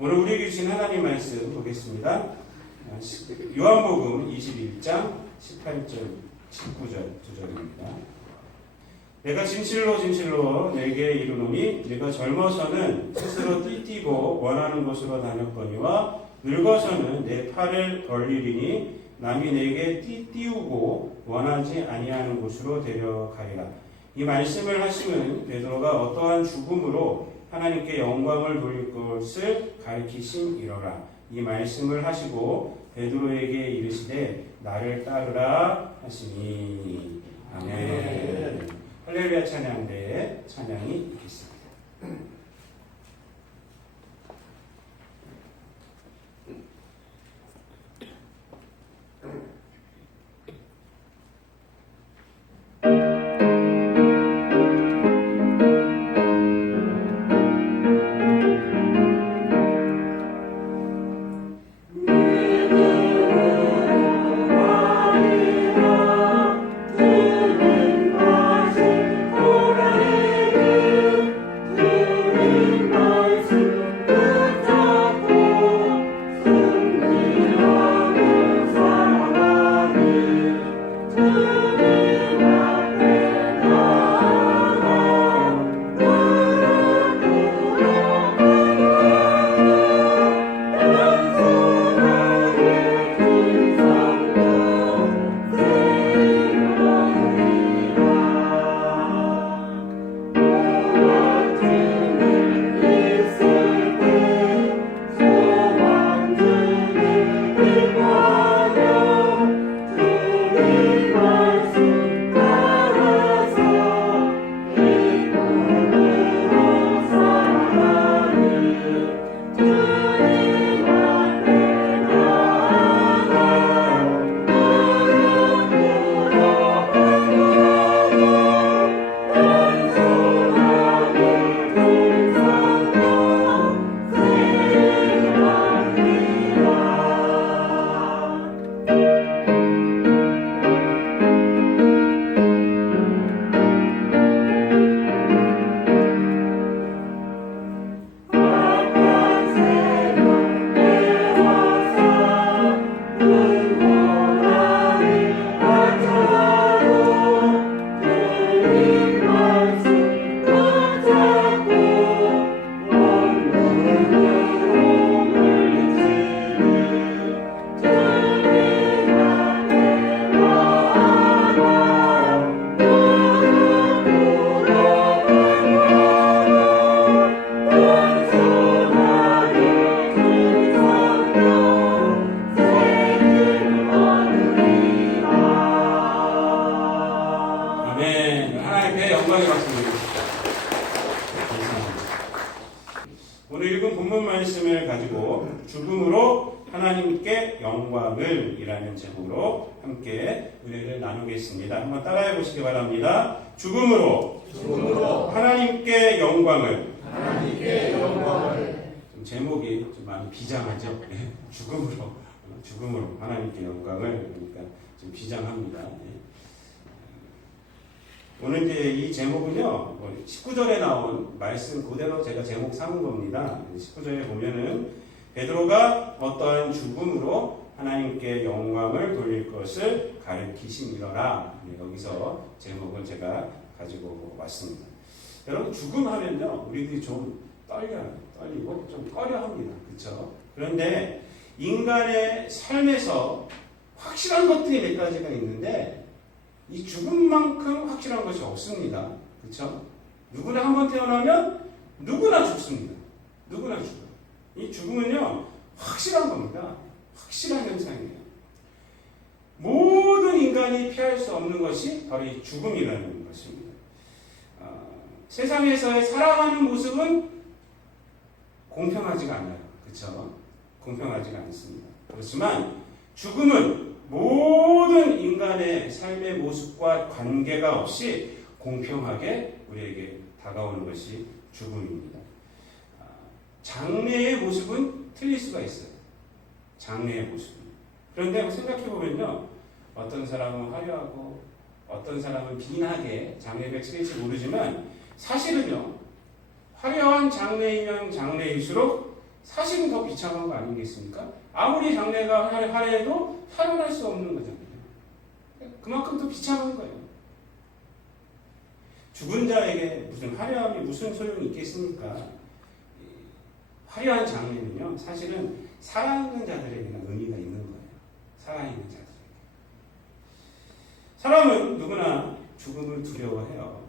오늘 우리에게 주신 하나님 말씀 보겠습니다. 요한복음 21장 18절, 19절 두 절입니다. 내가 진실로 진실로 내게 이르노니 네가 젊어서는 스스로 띠띠고 원하는 곳으로 다녔거니와 늙어서는 내 팔을 벌리리니 남이 내게 띠띠우고 원하지 아니하는 곳으로 데려가리라. 이 말씀을 하시면 베드로가 어떠한 죽음으로 하나님께 영광을 돌릴 것을 가리키심이로라. 이 말씀을 하시고 베드로에게 이르시되 나를 따르라 하시니. 아멘. 할렐루야 찬양대에 찬양이 있겠습니다. 오늘 읽은 본문 말씀을 가지고 죽음으로 하나님께 영광을 이라는 제목으로 함께 은혜를 나누겠습니다. 한번 따라해 보시기 바랍니다. 죽음으로 하나님께 영광을. 좀 제목이 좀 많이 비장하죠? 네. 죽음으로 하나님께 영광을. 그러니까 좀 비장합니다. 네. 오늘 이제 이 제목은요, 19절에 나온 말씀 그대로 제가 제목 삼은 겁니다. 19절에 보면은 베드로가 어떠한 죽음으로 하나님께 영광을 돌릴 것을 가리키심이더라. 여기서 제목을 제가 가지고 왔습니다. 여러분, 죽음하면요, 우리들이 좀 떨리고 좀 꺼려합니다. 그렇죠? 그런데 인간의 삶에서 확실한 것들이 몇 가지가 있는데 이 죽음만큼 확실한 것이 없습니다. 그렇죠? 누구나 한번 태어나면 누구나 죽습니다. 누구나 죽어요. 이 죽음은요, 확실한 겁니다. 확실한 현상이에요. 모든 인간이 피할 수 없는 것이 바로 이 죽음이라는 것입니다. 세상에서의 살아가는 모습은 공평하지가 않아요. 그렇죠? 공평하지가 않습니다. 그렇지만 죽음은 모든 인간의 삶의 모습과 관계가 없이 공평하게 우리에게 다가오는 것이 죽음입니다. 장래의 모습은 틀릴 수가 있어요. 장래의 모습은. 그런데 생각해보면요, 어떤 사람은 화려하고 어떤 사람은 빈하게 장래가 치를지 모르지만 사실은요, 화려한 장래이면 장래일수록 사실은 더 비참한 거 아니겠습니까? 아무리 장래가 화려해도 살아날 수 없는 거잖아요. 그만큼 더 비참한 거예요. 죽은 자에게 무슨 화려함이 무슨 소용이 있겠습니까? 화려한 장면은요, 사실은 살아있는 자들에게는 의미가 있는 거예요. 살아있는 자들에게. 사람은 누구나 죽음을 두려워해요.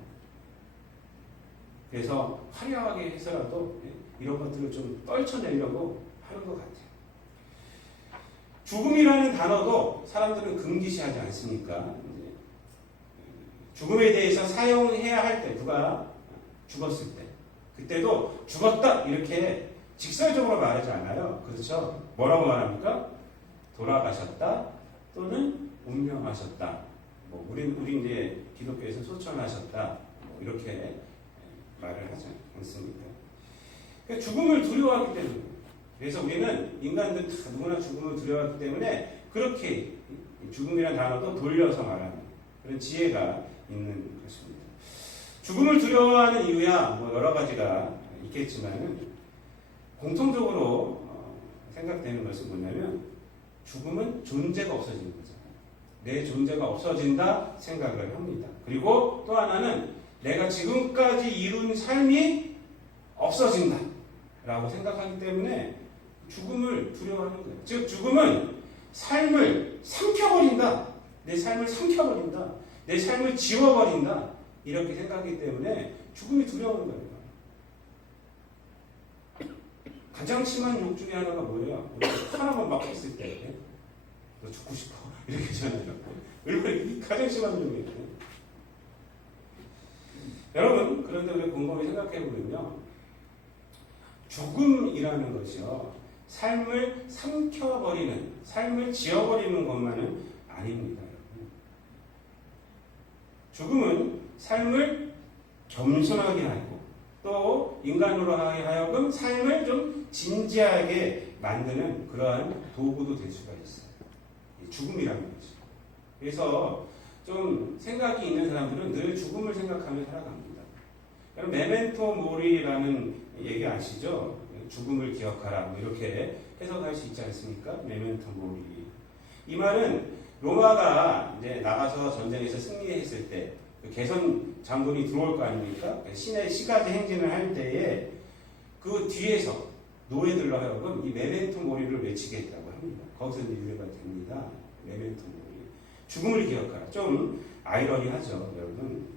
그래서 화려하게 해서라도 이런 것들을 좀 떨쳐내려고 하는 것 같아요. 죽음이라는 단어도 사람들은 금기시하지 않습니까? 죽음에 대해서 사용해야 할 때, 누가 죽었을 때, 그때도 죽었다 이렇게 직설적으로 말하지 않아요. 그렇죠? 뭐라고 말합니까? 돌아가셨다 또는 운명하셨다. 우리 이제 기독교에서 소천하셨다. 이렇게 말을 하지 않습니까? 그러니까 죽음을 두려워하기 때문에. 그래서 우리는 인간들 다 누구나 죽음을 두려워하기 때문에 그렇게 죽음이라는 단어도 돌려서 말하는 그런 지혜가 있는 것입니다. 죽음을 두려워하는 이유야 여러 가지가 있겠지만은 공통적으로 생각되는 것은 뭐냐면 죽음은 존재가 없어지는 거잖아요. 내 존재가 없어진다 생각을 합니다. 그리고 또 하나는 내가 지금까지 이룬 삶이 없어진다 라고 생각하기 때문에 죽음을 두려워하는 거예요. 즉 죽음은 삶을 삼켜버린다. 내 삶을 삼켜버린다. 내 삶을 지워버린다. 이렇게 생각하기 때문에 죽음이 두려운 거예요. 가장 심한 욕 중에 하나가 뭐예요? 하나만 막 했을 때 너 죽고 싶어. 이렇게 하잖아요. 얼마나 가장 심한 욕이에요. 여러분 그런데 우리 곰곰이 생각해보면요. 죽음이라는 것이요. 삶을 삼켜버리는, 삶을 지워버리는 것만은 아닙니다. 여러분. 죽음은 삶을 겸손하게 하고 또 인간으로 하여금 삶을 좀 진지하게 만드는 그러한 도구도 될 수가 있어요. 죽음이라는 것이. 그래서 좀 생각이 있는 사람들은 늘 죽음을 생각하며 살아갑니다. 여러분 메멘토 모리라는 얘기 아시죠? 죽음을 기억하라 이렇게 해석할 수 있지 않습니까? 메멘토 모리. 이 말은 로마가 이제 나가서 전쟁에서 승리했을 때 개선 장군이 들어올 거 아닙니까? 신의 시가지 행진을 할 때에 그 뒤에서 노예들로 하여금 이 메멘토 모리를 외치게 했다고 합니다. 거기서 유래가 됩니다. 메멘토 모리. 죽음을 기억하라. 좀 아이러니하죠, 여러분.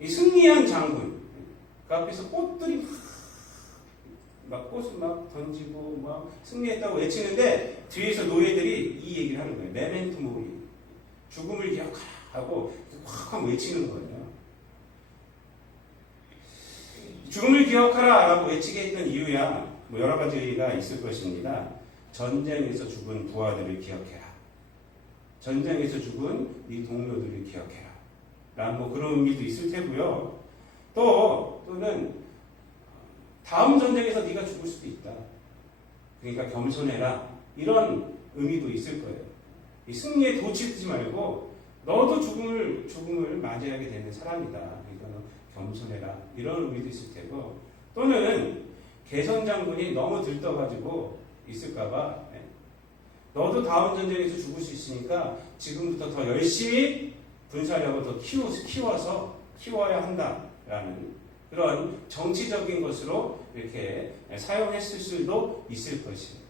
이 승리한 장군 그 앞에서 꽃들이 막 꽃을 막 던지고 막 승리했다고 외치는데 뒤에서 노예들이 이 얘기를 하는 거예요. 메멘토 모리. 죽음을 기억하라 하고 확 외치는 거예요. 죽음을 기억하라 라고 외치게 했던 이유야 여러 가지 의미가 있을 것입니다. 전쟁에서 죽은 부하들을 기억해라. 전쟁에서 죽은 네 동료들을 기억해라. 라는 그런 의미도 있을 테고요. 또는 다음 전쟁에서 네가 죽을 수도 있다. 그러니까 겸손해라. 이런 의미도 있을 거예요. 이 승리에 도치지 말고 너도 죽음을 맞이하게 되는 사람이다. 그러니까 너 겸손해라. 이런 의미도 있을 테고 또는 개선 장군이 너무 들떠가지고 있을까봐 너도 다음 전쟁에서 죽을 수 있으니까 지금부터 더 열심히 군사력을 더 키워야 한다라는 그런 정치적인 것으로 이렇게 사용했을 수도 있을 것이에요.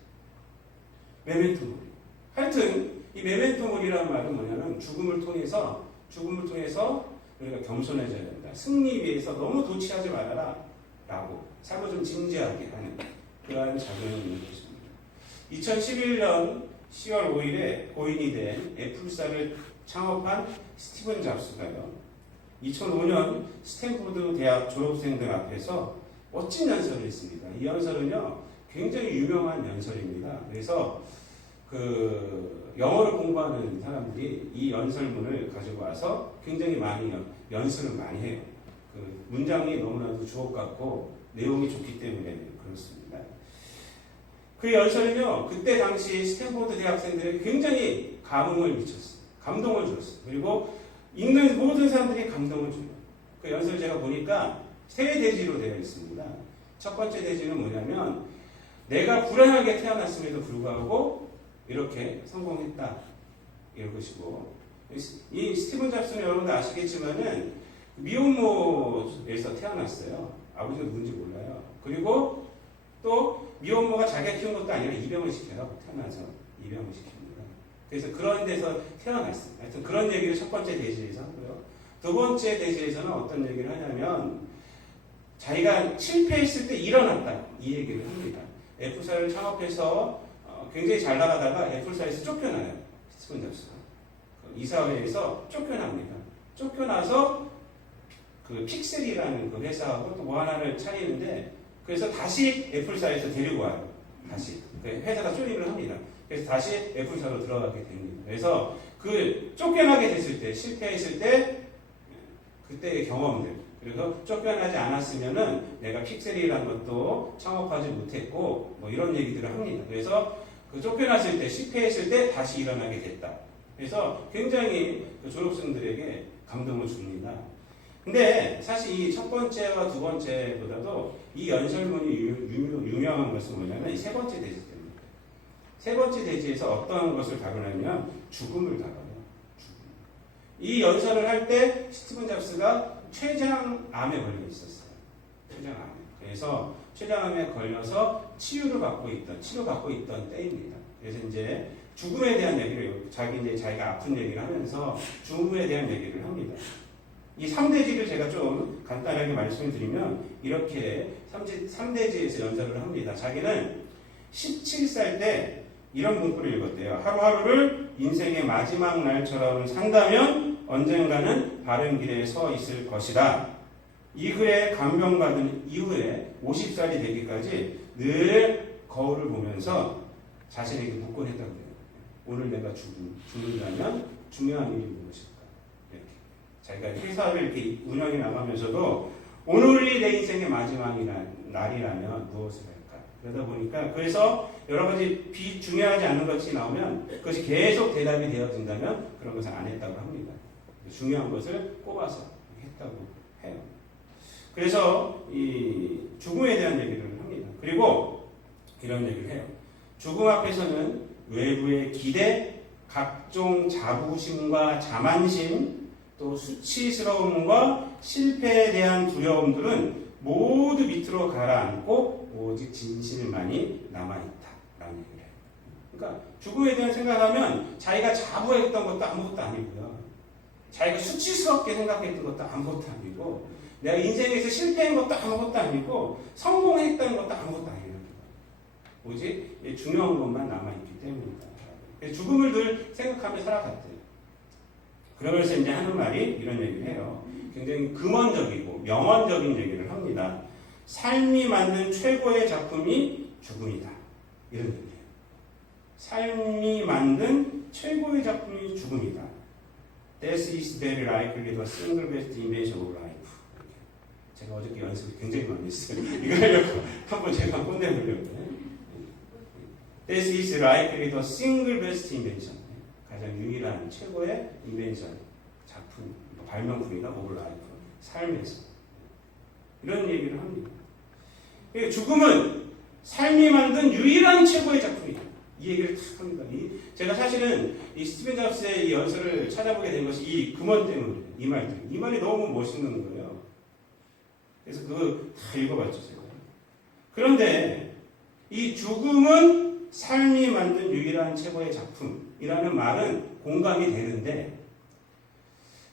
메멘토 모리. 하여튼 이 메멘토 모리라는 말은 뭐냐면 죽음을 통해서 우리가 겸손해져야 된다. 승리 위해서 너무 도취하지 말아라 라고 삶을 좀 진지하게 하는 그러한 작용이 있는 것입니다. 2011년 10월 5일에 고인이 된 애플사를 창업한 스티븐 잡스가요. 2005년 스탠포드 대학 졸업생들 앞에서 멋진 연설을 했습니다. 이 연설은요 굉장히 유명한 연설입니다. 그래서 영어를 공부하는 사람들이 이 연설문을 가지고 와서 굉장히 많이 연습을 많이 해요. 문장이 너무나도 주옥 같고 내용이 좋기 때문에 그렇습니다. 그 연설은요 그때 당시 스탠포드 대학생들에게 굉장히 감흥을 미쳤어요. 감동을 줬어요. 그리고 읽는 모든 사람들이 감동을 줘요. 그 연설 제가 보니까 세 대지로 되어 있습니다. 첫 번째 대지는 뭐냐면 내가 불행하게 태어났음에도 불구하고 이렇게 성공했다. 이런 것이고, 이 스티븐 잡스는 여러분들 아시겠지만은 미혼모에서 태어났어요. 아버지가 누군지 몰라요. 그리고 또 미혼모가 자기가 키운 것도 아니라 입양을 시켜요. 태어나서 입양을 시킵니다. 그래서 그런 데서 태어났어요. 하여튼 그런 얘기를 첫 번째 대지에서 하고요. 두 번째 대지에서는 어떤 얘기를 하냐면 자기가 실패했을 때 일어났다. 이 얘기를 합니다. 애플사를 창업해서 굉장히 잘 나가다가 애플사에서 쫓겨나요. 스티븐 잡스가. 이사회에서 쫓겨납니다. 쫓겨나서 그 픽셀이라는 그 회사하고 또 뭐 하나를 차리는데 그래서 다시 애플사에서 데리고 와요. 다시. 회사가 조립을 합니다. 그래서 다시 애플사로 들어가게 됩니다. 그래서 그 쫓겨나게 됐을 때, 실패했을 때 그때의 경험들. 그래서 쫓겨나지 않았으면은 내가 픽셀이라는 것도 창업하지 못했고 뭐 이런 얘기들을 합니다. 그래서 그 쫓겨났을 때, 실패했을 때 다시 일어나게 됐다. 그래서 굉장히 그 졸업생들에게 감동을 줍니다. 근데 사실 이 첫 번째와 두 번째보다도 이 연설문이 유명한 것은 뭐냐면 이 세 번째 대지 때문입니다. 세 번째 대지에서 어떤 것을 다루냐면 죽음을 다뤄요. 죽음. 이 연설을 할 때 스티븐 잡스가 췌장암에 걸려 있었어요. 췌장암에. 그래서 췌장암에 걸려서 치료받고 있던 때입니다. 그래서 이제 죽음에 대한 얘기를 자기가 아픈 얘기를 하면서 죽음에 대한 얘기를 합니다. 이 3대지를 제가 좀 간단하게 말씀드리면 이렇게 3대지에서 연설을 합니다. 자기는 17살 때 이런 문구를 읽었대요. 하루하루를 인생의 마지막 날처럼 산다면 언젠가는 바른 길에 서 있을 것이다. 이 글에 감명받은 이후에 50살이 되기까지 늘 거울을 보면서 자신에게 묻곤 했다고 해요. 오늘 내가 죽는다면 중요한 일이 무엇일까? 이렇게. 자기가 회사를 이렇게 운영해 나가면서도 오늘이 내 인생의 마지막 날이라면 무엇을 할까? 그러다 보니까 그래서 여러 가지 중요하지 않은 것이 나오면 그것이 계속 대답이 되어진다면 그런 것을 안 했다고 합니다. 중요한 것을 꼽아서 했다고 해요. 그래서 이 죽음에 대한 얘기를 합니다. 그리고 이런 얘기를 해요. 죽음 앞에서는 외부의 기대, 각종 자부심과 자만심, 또 수치스러움과 실패에 대한 두려움들은 모두 밑으로 가라앉고 오직 진실만이 남아있다라는 얘기를 해요. 그러니까 죽음에 대한 생각하면 자기가 자부했던 것도 아무것도 아니고요. 자기가 수치스럽게 생각했던 것도 아무것도 아니고 내가 인생에서 실패한 것도 아무것도 아니고 성공했다는 것도 아무것도 아니에요. 오직 중요한 것만 남아있기 때문이다. 죽음을 늘 생각하며 살아갔대요. 그러면서 이제 하는 말이 이런 얘기를 해요. 굉장히 금원적이고 명언적인 얘기를 합니다. 삶이 만든 최고의 작품이 죽음이다. 이런 얘기예요. 삶이 만든 최고의 작품이 죽음이다. Death is very likely the single best image of life. 제가 어저께 연습을 굉장히 많이 했어요. 이거 하려고 한번 제가 혼내보려고. This is likely the single best invention. 가장 유일한 최고의 인벤션, 작품, 발명품이다. of life. 삶에서. 이런 얘기를 합니다. 죽음은 삶이 만든 유일한 최고의 작품이다. 이 얘기를 탁 합니다. 제가 사실은 이 스티븐 잡스의 이 연설을 찾아보게 된 것이 이 금원 때문이에요. 이 말들. 이 말이 너무 멋있는 거예요. 그래서 그거 다 읽어봤죠, 제가. 그런데 이 죽음은 삶이 만든 유일한 최고의 작품이라는 말은 공감이 되는데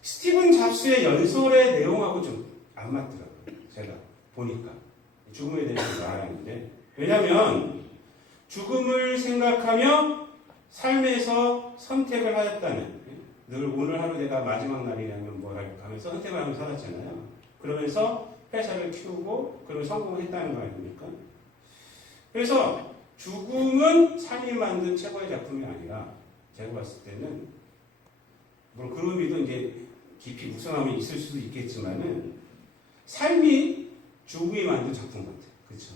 스티븐 잡스의 연설의 내용하고 좀 안 맞더라고요. 제가 보니까. 죽음에 대해서 말하는데. 왜냐하면 죽음을 생각하며 삶에서 선택을 하였다는 늘 오늘 하루 내가 마지막 날이라면 뭘 할까 하면서 선택을 하면서 살았잖아요. 그러면서 회사를 키우고 그런 성공을 했다는 거 아닙니까? 그래서 죽음은 삶이 만든 최고의 작품이 아니라 제가 봤을 때는 물론 그 의미도 이제 깊이 묵상함이 있을 수도 있겠지만은 삶이 죽음이 만든 작품 같아요. 그렇죠?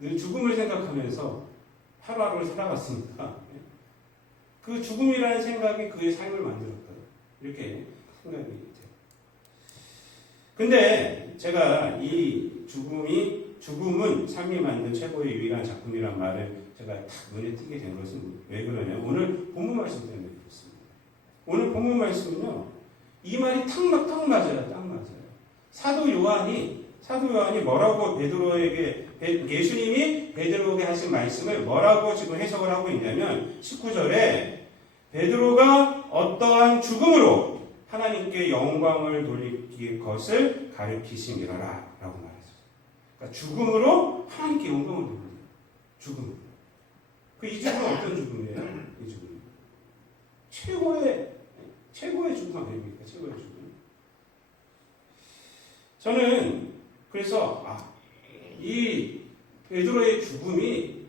늘 죽음을 생각하면서 하루하루를 살아갔으니까 그 죽음이라는 생각이 그의 삶을 만들었다. 이렇게 생각이 돼요. 근데 제가 이 죽음이 죽음은 삶이 만든 최고의 유일한 작품이란 말을 제가 딱 눈에 띄게 된 것은 왜 그러냐면 오늘 본문 말씀 때문에 그렇습니다. 오늘 본문 말씀은요, 이 말이 딱 맞아요. 딱 맞아요. 사도 요한이 뭐라고 베드로에게, 예수님이 베드로에게 하신 말씀을 뭐라고 지금 해석을 하고 있냐면 19절에 베드로가 어떠한 죽음으로 하나님께 영광을 돌릴 것을 가르치심이라라 라고 말했어요. 그러니까 죽음으로 하나님께 영광을 돌려요. 죽음으로. 이 죽음은 어떤 죽음이에요? 이 죽음. 최고의 죽음 아닙니까? 최고의 죽음. 저는 그래서 이 베드로의 죽음이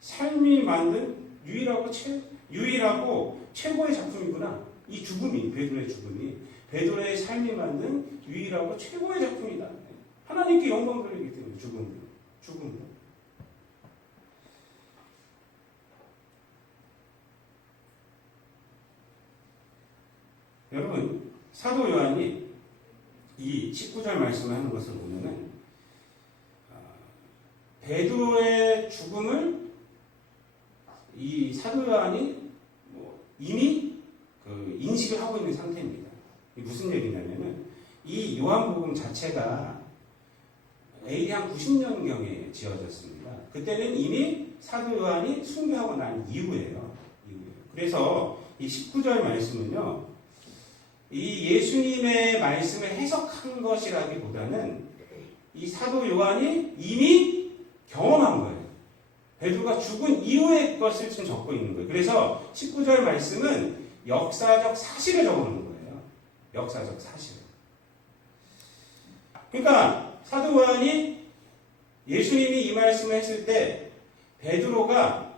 삶이 만든 유일하고 최고의 작품이구나. 이 죽음이, 베드로의 죽음이 베드로의 삶이 만든 유일하고 최고의 작품이다. 하나님께 영광 돌리기 때문에 죽음으로. 여러분, 사도 요한이 이 19절 말씀을 하는 것을 보면은 베드로의 죽음을 이 사도 요한이 이미 인식을 하고 있는 상태입니다. 무슨 얘기냐면은 이 요한복음 자체가 AD 한 90년경에 지어졌습니다. 그때는 이미 사도 요한이 순교하고 난 이후예요. 그래서 이 19절 말씀은요, 이 예수님의 말씀을 해석한 것이라기보다는 이 사도 요한이 이미 경험한 거예요. 베드로가 죽은 이후의 것을 지금 적고 있는 거예요. 그래서 19절 말씀은 역사적 사실을 적어놓은 거예요. 역사적 사실. 그러니까 사도 요한이 예수님이 이 말씀을 했을 때 베드로가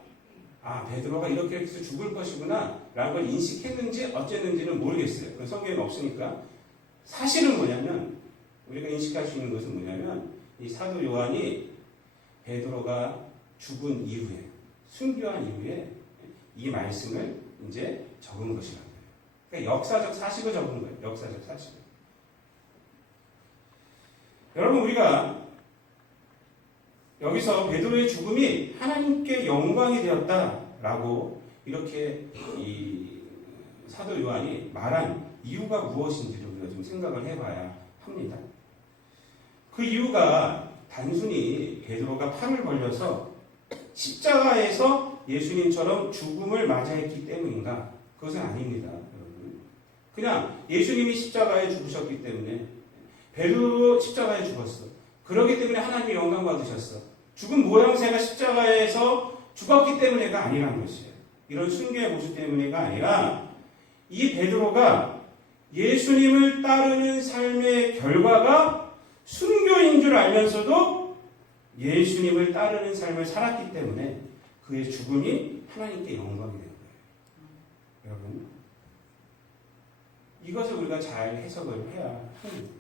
이렇게 해서 죽을 것이구나 라는 걸 인식했는지 어쨌는지는 모르겠어요. 그 성경에 없으니까. 사실은 뭐냐면, 우리가 인식할 수 있는 것은 뭐냐면, 이 사도 요한이 베드로가 죽은 이후에, 순교한 이후에 이 말씀을 이제 적은 것이라는 거예요. 그러니까 역사적 사실을 적은 거예요. 역사적 사실. 여러분, 우리가 여기서 베드로의 죽음이 하나님께 영광이 되었다라고 이렇게 이 사도 요한이 말한 이유가 무엇인지를 우리가 좀 생각을 해봐야 합니다. 그 이유가 단순히 베드로가 팔을 벌려서 십자가에서 예수님처럼 죽음을 맞이했기 때문인가? 그것은 아닙니다, 여러분. 그냥 예수님이 십자가에 죽으셨기 때문에 베드로 십자가에 죽었어. 그렇기 때문에 하나님이 영광 받으셨어. 죽은 모양새가 십자가에서 죽었기 때문에가 아니라는 것이에요. 이런 순교의 모습 때문에가 아니라 이 베드로가 예수님을 따르는 삶의 결과가 순교인 줄 알면서도 예수님을 따르는 삶을 살았기 때문에 그의 죽음이 하나님께 영광이 되는 거예요. 여러분, 이것을 우리가 잘 해석을 해야 합니다.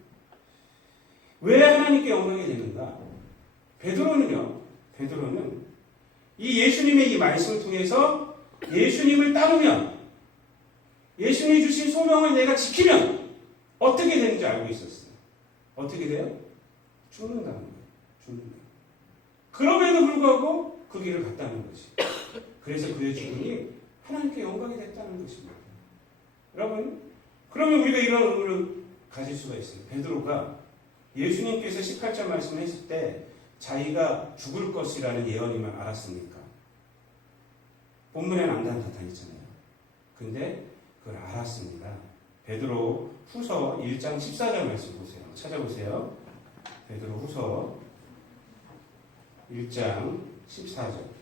왜 하나님께 영광이 되는가? 베드로는 이 예수님의 이 말씀을 통해서 예수님을 따르면, 예수님이 주신 소명을 내가 지키면 어떻게 되는지 알고 있었어요. 어떻게 돼요? 죽는다는 거예요. 죽는다. 그럼에도 불구하고 그 길을 갔다는 것이. 그래서 그의 죽음이 하나님께 영광이 됐다는 것입니다. 여러분, 그러면 우리가 이런 의문을 가질 수가 있어요. 베드로가 예수님께서 18절 말씀을 했을 때 자기가 죽을 것이라는 예언임을 알았습니까? 본문에는 안 나타있잖아요. 근데 그걸 알았습니다. 베드로 후서 1장 14절 말씀 보세요. 찾아보세요. 베드로 후서 1장 14절.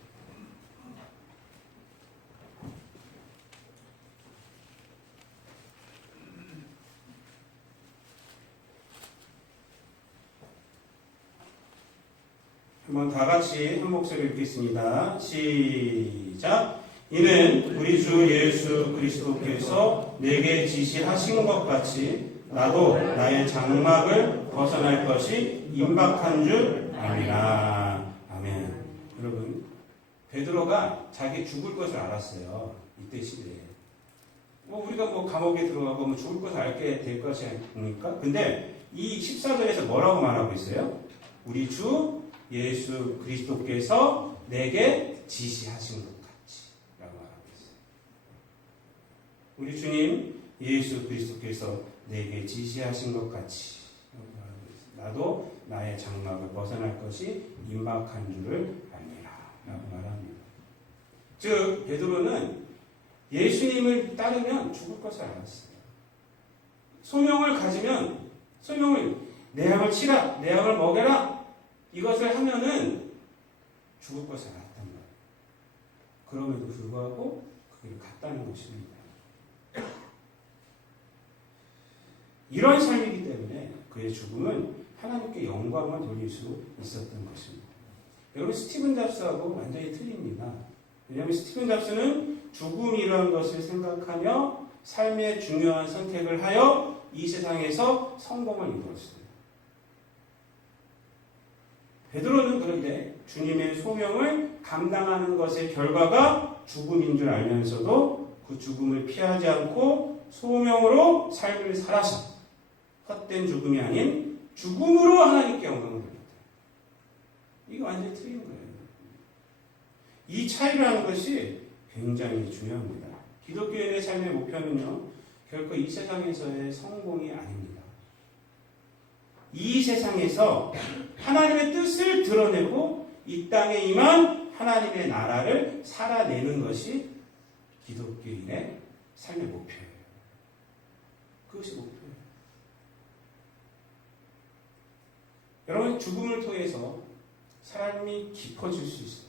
한번 다 같이 한 목소리 읽겠습니다. 시작. 이는 우리 주 예수 그리스도께서 내게 지시하신 것 같이 나도 나의 장막을 벗어날 것이 임박한 줄 아니라. 아멘. 여러분, 베드로가 자기 죽을 것을 알았어요. 이때 시대에. 우리가 감옥에 들어가고 죽을 것을 알게 될 것이 아닙니까? 근데 이 14절에서 뭐라고 말하고 있어요? 우리 주 예수 그리스도께서 내게 지시하신 것 같이 라고 말하고 있어요. 우리 주님 예수 그리스도께서 내게 지시하신 것 같이 라고 말하고 있어요. 나도 나의 장막을 벗어날 것이 임박한 줄을 알리라 라고 말합니다. 즉 베드로는 예수님을 따르면 죽을 것을 알았어요. 소명을 가지면 내 양을 치라, 내 양을 먹여라 이것을 하면은 죽을 것을 알았단 말이에요. 그럼에도 불구하고 그 길을 갔다는 것입니다. 이런 삶이기 때문에 그의 죽음은 하나님께 영광을 돌릴 수 있었던 것입니다. 여러분 스티븐 잡스하고 완전히 틀립니다. 왜냐하면 스티븐 잡스는 죽음이라는 것을 생각하며 삶의 중요한 선택을 하여 이 세상에서 성공을 이루었어요. 베드로는 그런데 주님의 소명을 감당하는 것의 결과가 죽음인 줄 알면서도 그 죽음을 피하지 않고 소명으로 삶을 살아서 헛된 죽음이 아닌 죽음으로 하나님께 영광을 돌렸다. 이게 완전히 틀린 거예요. 이 차이라는 것이 굉장히 중요합니다. 기독교인의 삶의 목표는요, 결코 이 세상에서의 성공이 아닙니다. 이 세상에서 하나님의 뜻을 드러내고 이 땅에 임한 하나님의 나라를 살아내는 것이 기독교인의 삶의 목표예요. 그것이 목표예요. 여러분, 죽음을 통해서 사람이 깊어질 수 있어요.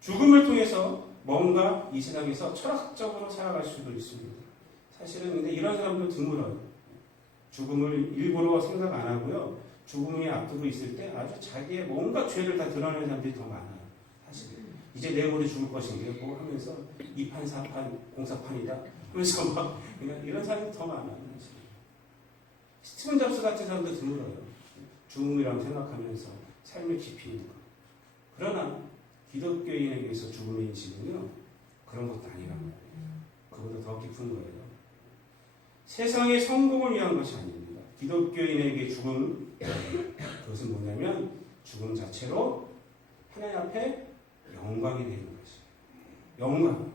죽음을 통해서 뭔가 이 세상에서 철학적으로 살아갈 수도 있습니다. 사실은 근데 이런 사람도 드물어요. 죽음을 일부러 생각 안 하고요. 죽음이 앞두고 있을 때 아주 자기의 뭔가 죄를 다 드러내는 사람들이 더 많아요. 사실 이제 내일모레 죽을 것인데 뭐 하면서 2판, 4판, 공사판이다 하면서 막 이런 사람이 더 많아요. 스티븐 잡스 같은 사람도 드물어요. 죽음이라고 생각하면서 삶을 깊이 있는 거. 그러나 기독교인에게서 죽음의 인식은요, 그런 것도 아니란 말이에요. 그보다 더 깊은 거예요. 세상의 성공을 위한 것이 아닙니다. 기독교인에게 죽음, 그것은 뭐냐면 죽음 자체로 하나님 앞에 영광이 되는 것이에요. 영광.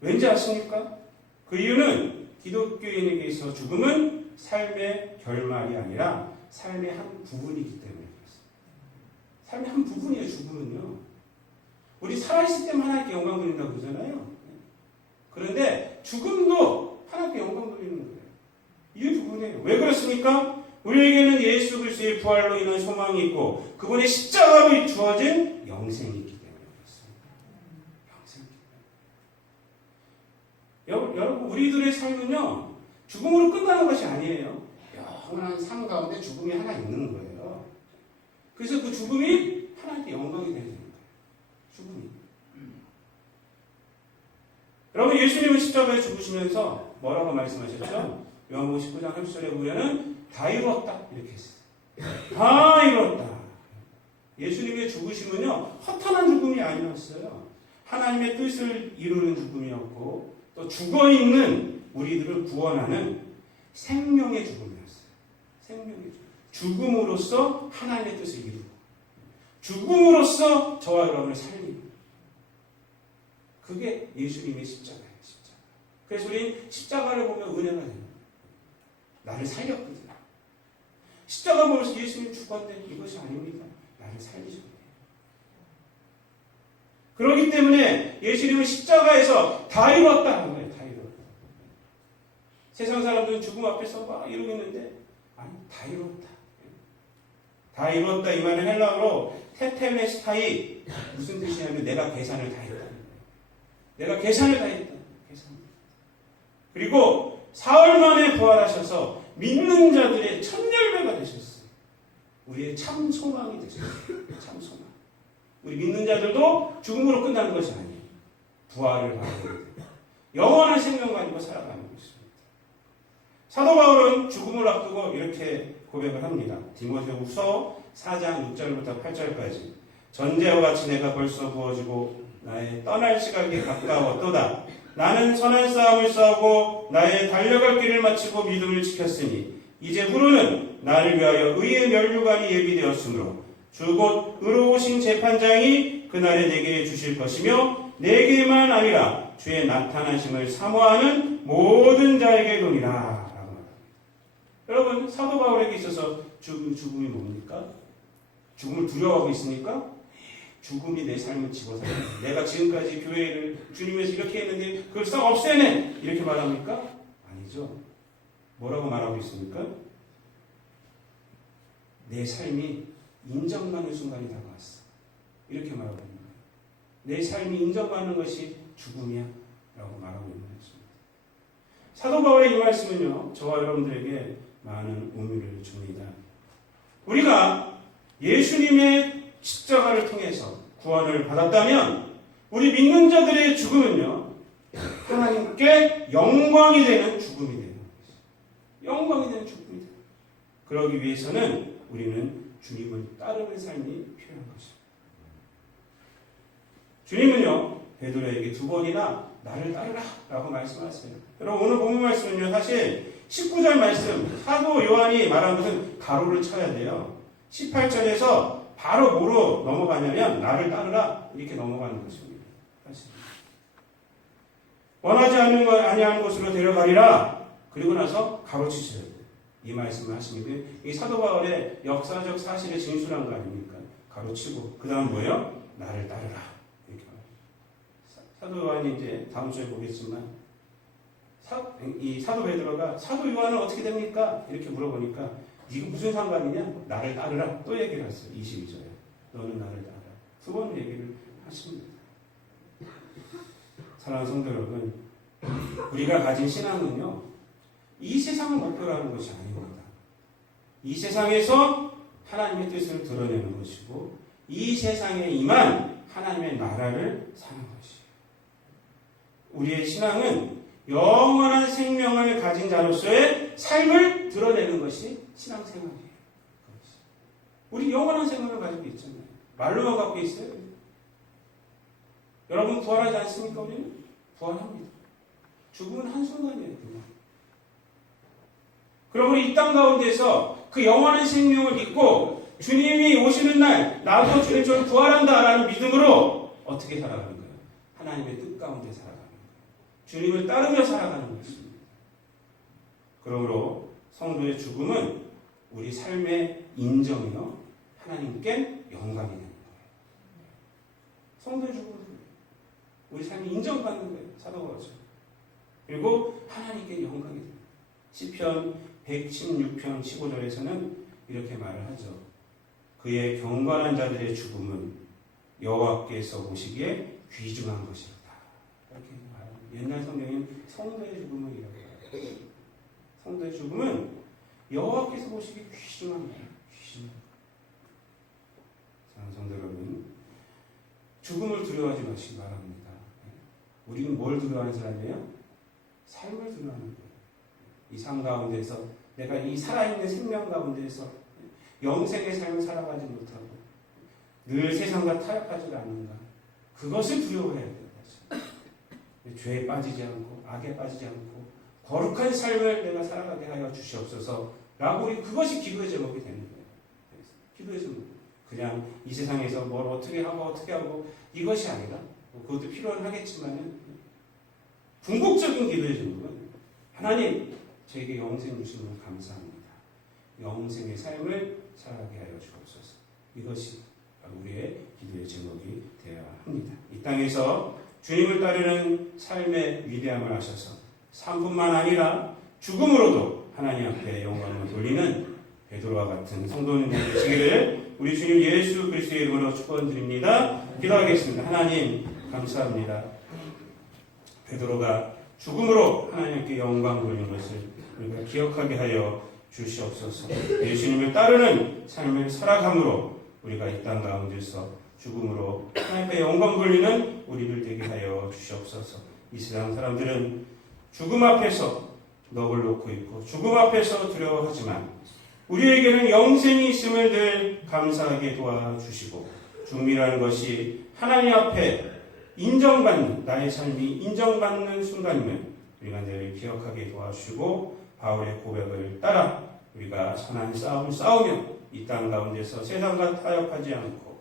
왠지 아십니까? 그 이유는 기독교인에게 있어 죽음은 삶의 결말이 아니라 삶의 한 부분이기 때문에 그렇습니다. 삶의 한 부분이에요. 죽음은요. 우리 살아있을 때만 하나님께 영광 돌린다고 그러잖아요. 그런데 죽음도 하나님께 영광 돌리는 거예요. 이 부분이에요. 왜 그렇습니까? 우리에게는 예수 그리스도의 부활로 인한 소망이 있고 그분의 십자가로 주어진 영생이 있기 때문에 그렇습니다. 영생이. 여러분, 우리들의 삶은요, 죽음으로 끝나는 것이 아니에요. 영원한 삶 가운데 죽음이 하나 있는 거예요. 그래서 그 죽음이 하나님께 영광이 되는 거예요. 죽음이. 여러분, 예수님은 십자가에 죽으시면서 뭐라고 말씀하셨죠? 요한복음 19장 30절에 보면은 다 이루었다 이렇게 했어요. 다 이루었다. 예수님의 죽으심은요, 허탄한 죽음이 아니었어요. 하나님의 뜻을 이루는 죽음이었고 또 죽어있는 우리들을 구원하는 생명의 죽음이었어요. 생명의 죽음. 죽음으로써 하나님의 뜻을 이루고 죽음으로써 저와 여러분을 살리고, 그게 예수님의 십자가예요. 십자가. 그래서 우리 십자가를 보면 은혜가 되는 거예요. 나를 살렸거든요. 십자가 보면서 예수님 죽었는데 이것이 아닙니다. 나를 살리셨네요. 그렇기 때문에 예수님은 십자가에서 다 이뤘다는 거예요. 다 이뤘다. 세상 사람들은 죽음 앞에서 막 이러고 있는데 아니, 다 이뤘다. 다 이뤘다. 이 말은 헬라어로 테텔레스타이, 무슨 뜻이냐면 내가 계산을 다 했다. 내가 계산을 다 했다. 계산. 그리고 사흘 만에 부활하셔서 믿는 자들의 천열매가 되셨어요. 우리의 참 소망이 되셨어요. 참 소망. 우리 믿는 자들도 죽음으로 끝나는 것이 아니에요. 부활을 받게 돼요. 영원한 생명 가지고 살아가는 것입니다. 사도 바울은 죽음을 앞두고 이렇게 고백을 합니다. 디모데후서 4장 6절부터 8절까지. 전제와 같이 내가 벌써 부어지고 나의 떠날 시각이 가까웠도다. 나는 선한 싸움을 싸우고 나의 달려갈 길을 마치고 믿음을 지켰으니 이제 후로는 나를 위하여 의의 면류관이 예비되었으므로 주 곧 의로우신 재판장이 그날에 내게 주실 것이며 내게만 아니라 주의 나타나심을 사모하는 모든 자에게 도니라. 라고 말합니다. 여러분, 사도 바울에게 있어서 죽음이 뭡니까? 죽음을 두려워하고 있습니까? 죽음이 내 삶을 집어삼켜. 내가 지금까지 교회를 주님에서 이렇게 했는데 그걸 싹 없애네. 이렇게 말합니까? 아니죠. 뭐라고 말하고 있습니까? 내 삶이 인정받는 순간이 다가왔어. 이렇게 말하고 있는 거예요. 내 삶이 인정받는 것이 죽음이야. 라고 말하고 있는 것입니다. 사도 바울의 이 말씀은요, 저와 여러분들에게 많은 의미를 줍니다. 우리가 예수님의 십자가를 통해서 구원을 받았다면 우리 믿는 자들의 죽음은요, 하나님께 영광이 되는 죽음이 되는 것이죠. 영광이 되는 죽음이 되는. 그러기 위해서는 우리는 주님을 따르는 삶이 필요한 것입니다. 주님은요, 베드로에게 2번이나 나를 따르라 라고 말씀하세요. 여러분, 오늘 본문 말씀은요, 사실 19절 말씀, 사도 요한이 말한 것은 가로를 쳐야 돼요. 18절에서 바로 뭐로 넘어가냐면 나를 따르라 이렇게 넘어가는 것입니다. 사실. 원하지 아니하는 곳으로 데려가리라. 그리고 나서 가로치셔야 돼요. 이 말씀을 하십니다. 이 사도 바울의 역사적 사실에 진술한 거 아닙니까? 가로치고 그 다음 뭐예요? 나를 따르라. 이렇게 말합니다. 사도 요한이 이제 다음 주에 보겠지만 이 사도 베드로가 사도 요한은 어떻게 됩니까? 이렇게 물어보니까 이거 무슨 상관이냐? 나를 따르라. 또 얘기를 했어요. 22절에. 너는 나를 따르라. 2번 얘기를 하십니다. 사랑하는 성도 여러분, 우리가 가진 신앙은요, 이 세상을 목표로 하는 것이 아닙니다. 이 세상에서 하나님의 뜻을 드러내는 것이고 이 세상에 임한 하나님의 나라를 사는 것이에요. 우리의 신앙은 영원한 생명을 가진 자로서의 삶을 드러내는 것이 신앙생활이에요. 우리 영원한 생명을 가지고 있잖아요. 말로만 갖고 있어요. 여러분 부활하지 않습니까? 우리는 부활합니다. 죽음은 한순간이에요. 그냥. 그러므로 이 땅 가운데서 그 영원한 생명을 믿고 주님이 오시는 날 나도 주님처럼 부활한다라는 믿음으로 어떻게 살아가는 거예요? 하나님의 뜻 가운데 살아가는 거예요. 주님을 따르며 살아가는 것입니다. 그러므로 성도의 죽음은 우리 삶의 인정이요 하나님께 영광이 되는 거예요. 성도의 죽음은 우리 삶이 인정받는 거예요. 사도가 그렇죠. 그리고 하나님께 영광이 됩니다. 시편 116편 15절에서는 이렇게 말을 하죠. 그의 경건한 자들의 죽음은 여호와께서 보시기에 귀중한 것이었다. 이렇게 말합니다. 옛날 성경에는 성도의 죽음을이라고 해요. 성도의 죽음은 여호와께서 보시기에 귀중한 거예요. 귀중한 거. 사랑하는 성도 여러분, 죽음을 두려워하지 마시기 바랍니다. 우리는 뭘 두려워하는 사람이에요? 삶을 두려워하는 거예요. 이 삶 가운데서 내가 이 살아있는 생명 가운데서 영생의 삶을 살아가지 못하고 늘 세상과 타협하지 않는가. 그것을 두려워해야 돼요. 죄에 빠지지 않고 악에 빠지지 않고 거룩한 삶을 내가 살아가게 하여 주시옵소서 라고 우리 그것이 기도의 제목이 되는 거예요. 기도의 제목. 그냥 이 세상에서 뭘 어떻게 하고 이것이 아니라 그것도 필요는 하겠지만은 궁극적인 기도의 제목은 하나님 저에게 영생 주심을 감사합니다. 영생의 삶을 살아가게 하여 주옵소서. 이것이 우리의 기도의 제목이 되어야 합니다. 이 땅에서 주님을 따르는 삶의 위대함을 하셔서 삶뿐만 아니라 죽음으로도 하나님 앞에 영광을 돌리는 베드로와 같은 성도님들 되시기를 우리 주님 예수 그리스도의 이름으로 축원드립니다. 기도하겠습니다. 하나님 감사합니다. 베드로가 죽음으로 하나님께 영광 돌린 것을 우리가 기억하게 하여 주시옵소서. 예수님을 따르는 삶을 살아감으로 우리가 이 땅 가운데서 죽음으로 하나님께 영광 돌리는 우리를 되게 하여 주시옵소서. 이 세상 사람들은 죽음 앞에서 넋을 놓고 있고 죽음 앞에서 두려워하지만 우리에게는 영생이 있음을 늘 감사하게 도와주시고 죽음이라는 것이 하나님 앞에 인정받는 나의 삶이 인정받는 순간이면 우리가 늘 기억하게 도와주시고 바울의 고백을 따라 우리가 선한 싸움을 싸우며 이 땅 가운데서 세상과 타협하지 않고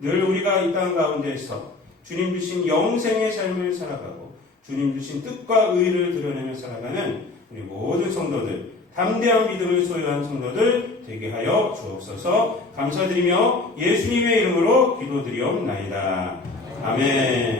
늘 우리가 이 땅 가운데서 주님 주신 영생의 삶을 살아가고 주님 주신 뜻과 의를 드러내며 살아가는 우리 모든 성도들, 담대한 믿음을 소유한 성도들 되게 하여 주옵소서. 감사드리며 예수님의 이름으로 기도드리옵나이다. 아멘.